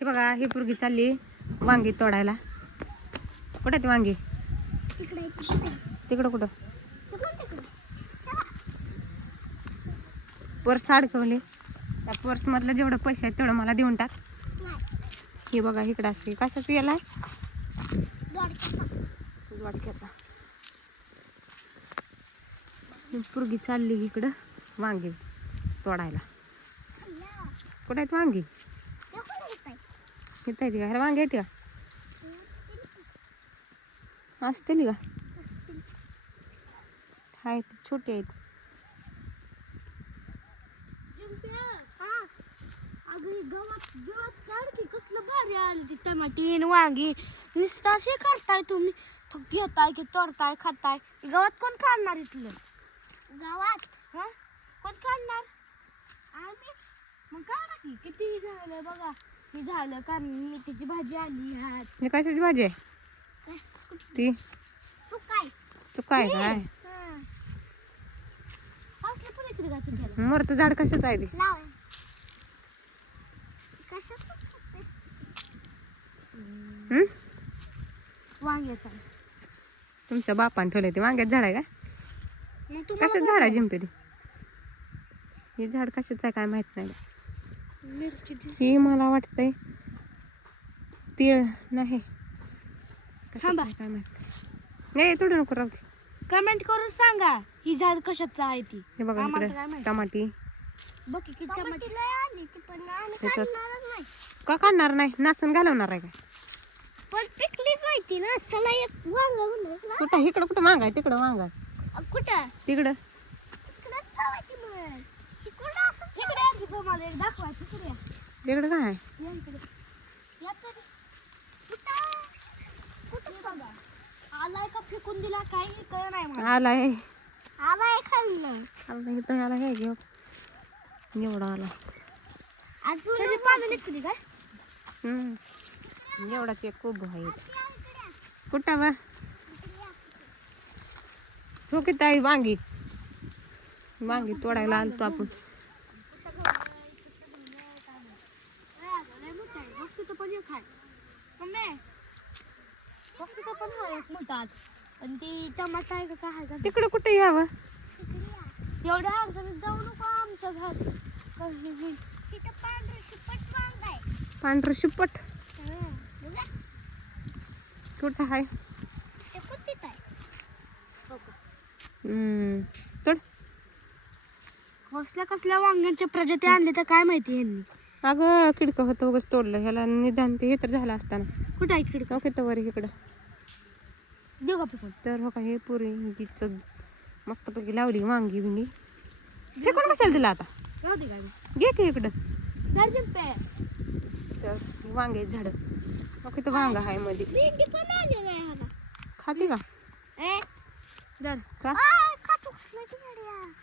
हे बघा ही पोरगी चालली वांगी तोडायला. कुठे ती वांगी? तिकडं कुठं? पर्स अडकवली. त्या पर्स मधलं जेवढं पैसे आहेत तेवढं मला देऊन टाक. हे बघा इकडं असते कशाचं याला वाडक्याचा. पोरगी चालली इकडं वांगी तोडायला. कुठे आहेत वांगी? इथं आहेत का? ह्याला वांगी आहेत का? असतील का? आहेत छोटे आहेत. कसलं भारी आली ती टमाटे वांगी. नुसतं असे करताय तुम्ही, घेताय की तोडताय खाताय. गावात कोण काढणार इथलं? गावात हा कोण काढणार? आम्ही. मग काढा की. किती झालं बघा. हे झालं का मेथीची भाजी आली. हात हे कशाची भाजी आहे? ती चुकाय काय? मोरचं झाड कशाचं आहे ते? वांग्याचा. तुमच्या बापाने ठेवलंय ते वांग्याचं झाड आहे का? कशाचं झाड आहे जिंपे? हे झाड कशाचं आहे काय माहित नाही. ही मला वाटतंय तीळ नाही. कशाचं आहे काय माहित नाही. थोडं नको राहू दे. कमेंट करून सांगा ही झाड कशाचं आहे ती. हे बघा इकडे टमाटी. बघ की टमाटी का काढणार नाही? नासून घालवणार आहे काय? पण पिकलीच माहिती ना. चला एक वांगा. कुठं इकडं कुठं वांगा आहे? तिकडं वांगा आहे. कुठं? तिकडं तिकडं काय आहे? आलाय का फेकून दिला काही कळ नाही मला. आलाय आलाय खाल्लं. आला इथं आला काय घेऊ एवढा आला. अजून पानं निघतली काय? एवढाच एक खूप आहे. कुठं वा हो किती आहे वांगी? वांगी तोडायला आलतो आपण. पण ती टमाटा आहे का काय आहे का? तिकडं कुठे यावं? एवढ्या अडचणीत जाऊ नको आमचं घर. पांढरं शिपट कुठं आहे? तोड. कसल्या कसल्या वांग्यांच्या प्रजाती आणल्या तर काय माहिती यांनी. अगं किडकं होतं उगाच तोडलं. ह्याला निदान ते हे तर झालं असताना. कुठं आहे खिडक? ओके तर वर इकडं देऊ का फेकून? तर हो का हे पुरी मस्तपैकी लावली वांगी बिंगी. फेकून कशाला दिला आता? राहू दे काय घे की इकडं. तर वांगे झाड ओके तर वांगा आहे मध्ये. खाते का? का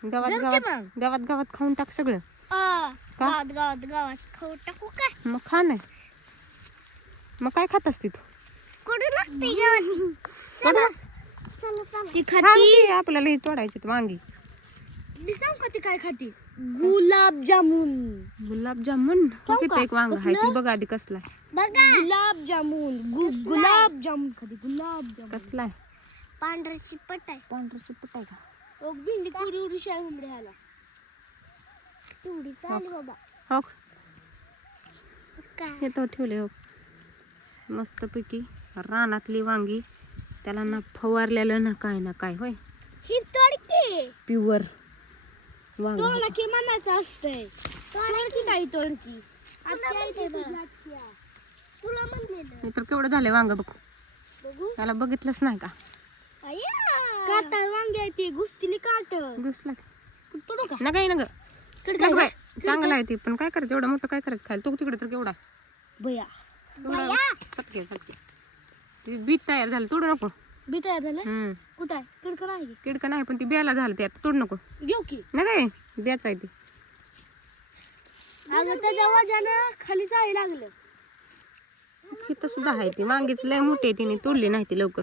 गावात गावात खाऊन टाक सगळं. गावात खाऊ टाकू का? मग खा नाही. मग काय खात असते तू? आपल्याला ही तोडायची वांगी. मी सांग का ती काय खाती? गुलाबजामुन. गुलाबजामुन एक वांग आहे ती बघा आधी. कसला गुलाबजामुन. गुलाबजामुन खाती. गुलाबजामुन कसला आहे? पांढरा शिपट आहे. पांढरं शिपट आहे का? भेंडी तुरी उडी शाय उमडे आला तेवढी चालू बाबा. हो हे तो ठेवले हो मस्तपैकी रानातली वांगी. त्याला ना फवारलेलं ना काय होय. ही तोडकी प्युअर वांग. तोडकी म्हणायचं असतंय. तोडकी काय तोडकी? तुला म्हणलेलं तर केवढं झालंय वांग बघ. बघू त्याला बघितलंच नाही का? काटा वांगी आहे ती. घुसतीली काट घुसला तोडू का? ना काही ना ग बाय. चांगलं आहे ती पण काय करायचं एवढं मोठं काय करायचं खायला? तू तिकडे तर केवढा भया सटके ती बीट तयार झालं. तोडू नको. बी तयार झालं. कुठं आहे? किडकं नाही. किडकं नाही पण ती ब्याला झालं ते आता. तोडू नको. घेऊ की ना काय ब्याच आहे ती. अगं त्याच्या वजानं खाली जायला लागलं. इथं सुद्धा आहे ती वांगीच लय मोठी आहे. तिने तोडली नाही ती लवकर.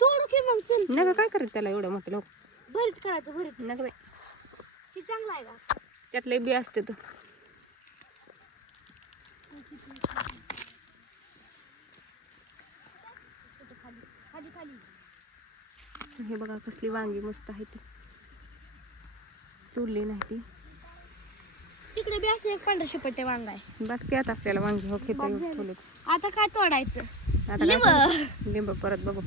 तोडू की मग चल. नका काय करत त्याला एवढं मोठं लवकर. भरीत करायचं भरीत. नका बाई ती चांगला आहे का? त्यातले बी असते तर खाली खाली हे बघा कसली वांगी मस्त आहे ती, तोडली नाही ती. तिकडे बी असं एक पांढरा शिपटे वांग आहे. बस की आता आपल्याला वांगी हो खेळ ठेवले. आता काय तोडायचं? आता काय लिंब परत बघू.